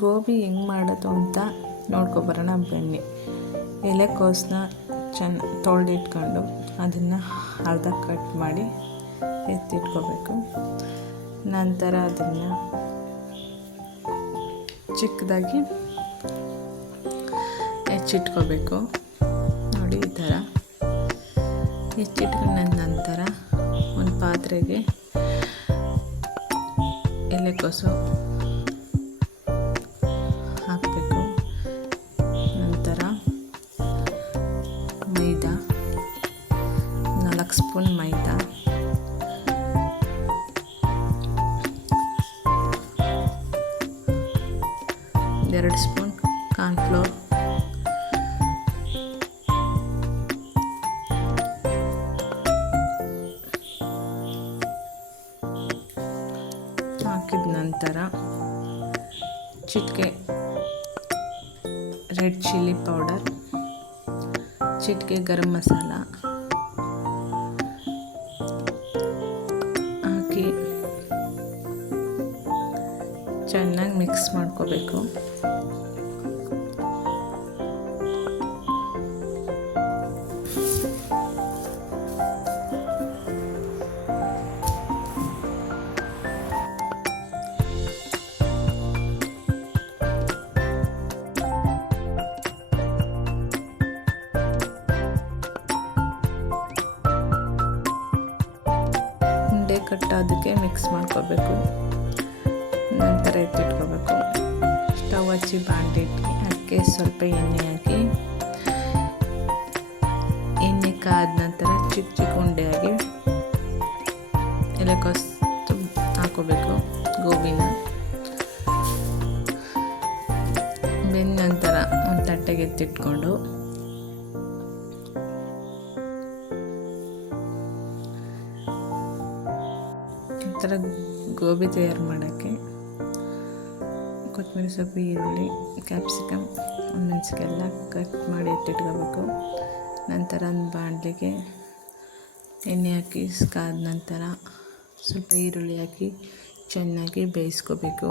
ಗೋಬಿ ಹೆಂಗೆ ಮಾಡೋದು ಅಂತ ನೋಡ್ಕೊಬರೋಣ ಬನ್ನಿ. ಎಲೆಕೋಸನ್ನ ತೊಳೆದಿಟ್ಕೊಂಡು ಅದನ್ನು ಅರ್ಧ ಕಟ್ ಮಾಡಿ ಎತ್ತಿಟ್ಕೋಬೇಕು. ನಂತರ ಅದನ್ನು ಚಿಕ್ಕದಾಗಿ ಹೆಚ್ಚಿಟ್ಕೋಬೇಕು. ನೋಡಿ, ಈ ಥರ ಹೆಚ್ಚಿಟ್ಕೊಂಡ ನಂತರ ಒಂದು ಪಾತ್ರೆಗೆ ಎಲೆಕೋಸು ಹಾಕಬೇಕು. ನಂತರ ಮೈದಾ 4 ಸ್ಪೂನ್ ಮೈದಾ, 2 ಸ್ಪೂನ್ ಕಾರ್ನ್ಫ್ಲೋರ್, ಹಾಕಿದ ನಂತರ ಚಿಟಿಕೆ ರೆಡ್ ಚಿಲ್ಲಿ ಪೌಡರ್, ಚಿಟಿಕೆ ಗರಂ ಮಸಾಲ ಹಾಕಿ ಚೆನ್ನಾಗಿ ಮಿಕ್ಸ್ ಮಾಡ್ಕೋಬೇಕು. ಉಂಡೆ ಕಟ್ಟೋದಕ್ಕೆ ಮಿಕ್ಸ್ ಮಾಡ್ಕೋಬೇಕು. ನಂತರ ಎತ್ತಿಟ್ಕೋಬೇಕು. ಸ್ಟವ್ ಹಚ್ಚಿ ಬಾಣಲೆ ಇಟ್ಟು ಅದಕ್ಕೆ ಸ್ವಲ್ಪ ಎಣ್ಣೆ ಹಾಕಿ, ಎಣ್ಣೆ ಕಾದ ನಂತರ ಚಿಕ್ಕ ಉಂಡೆಯಾಗಿ ಎಲೆಕೋಸು ಹಾಕೋಬೇಕು. ಗೋಬಿನ ಬೆಂದ ನಂತರ ಒಂದು ತಟ್ಟೆಗೆ ಎತ್ತಿಟ್ಕೊಂಡು ಈ ಥರ ಗೋಬಿ ತಯಾರು ಮಾಡೋಕ್ಕೆ ಕೊತ್ತಂಬರಿ ಸೊಪ್ಪು, ಈರುಳ್ಳಿ, ಕ್ಯಾಪ್ಸಿಕಮ್, ಮೆಣಸಿಗೆಲ್ಲ ಕಟ್ ಮಾಡಿ ಎತ್ತಿಟ್ಕೋಬೇಕು. ನಂತರ ಒಂದು ಬಾಣಲೆಗೆ ಎಣ್ಣೆ ಹಾಕಿ ಕಾದ ನಂತರ ಸ್ವಲ್ಪ ಈರುಳ್ಳಿ ಹಾಕಿ ಚೆನ್ನಾಗಿ ಬೇಯಿಸ್ಕೋಬೇಕು.